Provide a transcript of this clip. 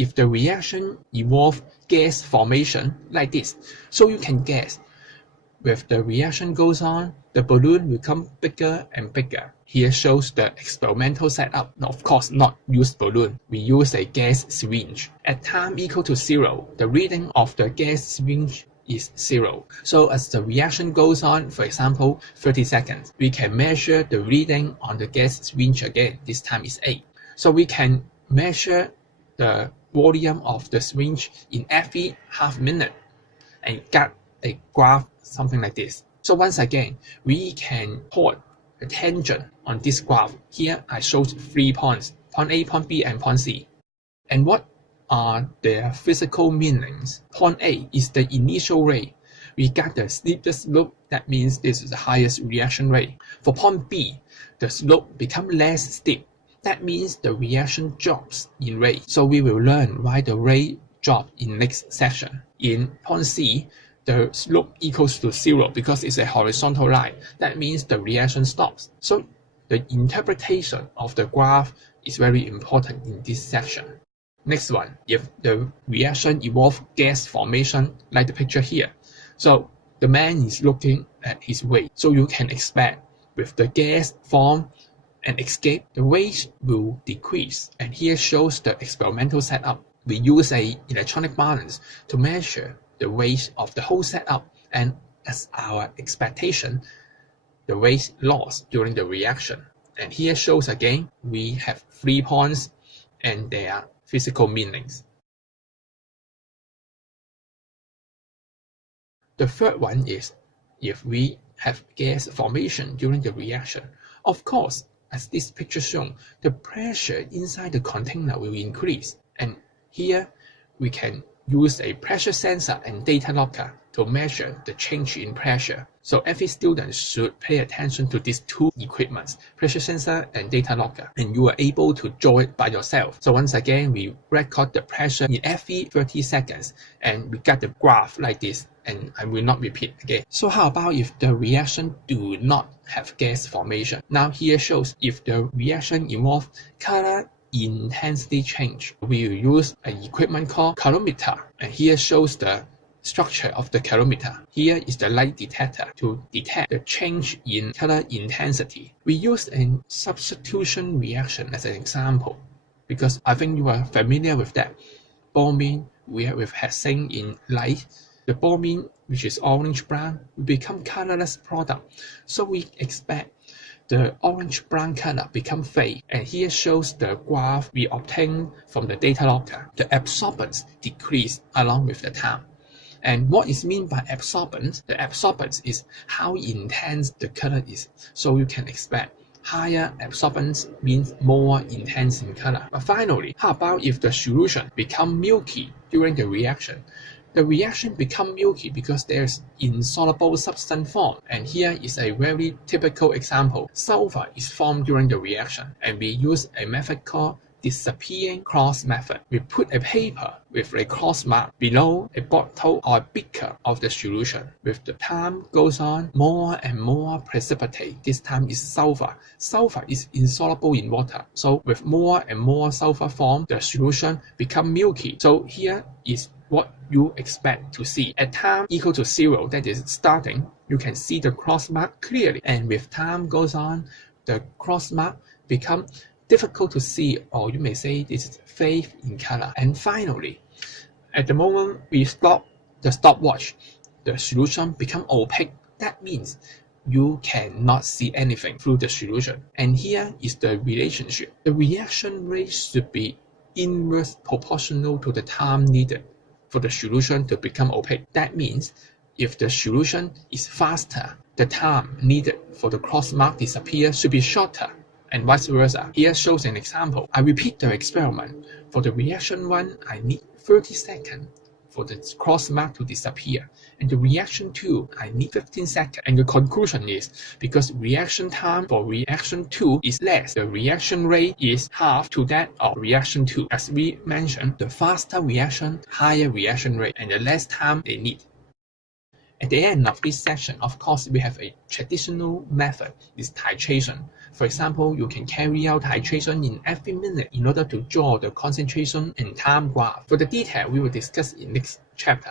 if the reaction involves gas formation like this. So you can guess, with the reaction goes on, the balloon will become bigger and bigger. Here shows the experimental setup. Of course, not used balloon. We use a gas syringe. At time equal to 0, the reading of the gas syringe is 0. So as the reaction goes on, for example, 30 seconds, we can measure the reading on the gas syringe again. This time is 8. So we can measure the volume of the syringe in every half minute and get a graph something like this. So once again, we can plot a tangent on this graph. Here I showed 3 points, point A, point B, and point C. And what are their physical meanings? Point A is the initial rate. We get the steepest slope, that means this is the highest reaction rate. For point B, the slope becomes less steep. That means the reaction drops in rate. So we will learn why the rate drops in next section. In point C, the slope equals to 0 because it's a horizontal line. That means the reaction stops. So the interpretation of the graph is very important in this section. Next one, if the reaction involves gas formation, like the picture here. So the man is looking at his weight. So you can expect with the gas form and escape, the weight will decrease. And here shows the experimental setup. We use a electronic balance to measure the weight of the whole setup, and as our expectation, the weight lost during the reaction. And here shows again, we have 3 points and their physical meanings. The third one is if we have gas formation during the reaction. Of course, as this picture shown, the pressure inside the container will increase. And here we can use a pressure sensor and data logger to measure the change in pressure. So every student should pay attention to these two equipments, pressure sensor and data logger, and you are able to draw it by yourself. So once again, we record the pressure in every 30 seconds and we get the graph like this, and I will not repeat again. So how about if the reaction do not have gas formation? Now here shows if the reaction involves color intensity change. We will use an equipment called colorimeter, and here shows the structure of the colorimeter. Here is the light detector to detect the change in color intensity. We use a substitution reaction as an example because I think you are familiar with that. Bromine react with hexane in light. The bromine, which is orange-brown, will become colorless product. So we expect the orange-brown color become fade, and here shows the graph we obtained from the data logger. The absorbance decrease along with the time. And what is meant by absorbance? The absorbance is how intense the color is. So you can expect higher absorbance means more intense in color. But finally, how about if the solution become milky during the reaction? The reaction becomes milky because there's insoluble substance formed, and here is a very typical example. Sulfur is formed during the reaction, and we use a method called disappearing cross method. We put a paper with a cross mark below a bottle or a beaker of the solution. With the time goes on, more and more precipitate. This time is sulfur. Sulfur is insoluble in water. So with more and more sulfur formed, the solution become milky. So here is what you expect to see. At time equal to 0, that is starting, you can see the cross mark clearly. And with time goes on, the cross mark become difficult to see, or you may say this is fade in color. And finally, at the moment we stop the stopwatch, the solution become opaque. That means you cannot see anything through the solution. And here is the relationship. The reaction rate should be inverse proportional to the time needed for the solution to become opaque. That means if the solution is faster, the time needed for the cross mark disappear should be shorter, and vice versa. Here shows an example. I repeat the experiment. For the reaction 1, I need 30 seconds for the cross mark to disappear. And the reaction 2, I need 15 seconds. And the conclusion is, because reaction time for reaction 2 is less, the reaction rate is half to that of reaction 2. As we mentioned, the faster reaction, higher reaction rate, and the less time they need. At the end of this section, of course, we have a traditional method, is titration. For example, you can carry out titration in every minute in order to draw the concentration and time graph. For the detail, we will discuss in next chapter.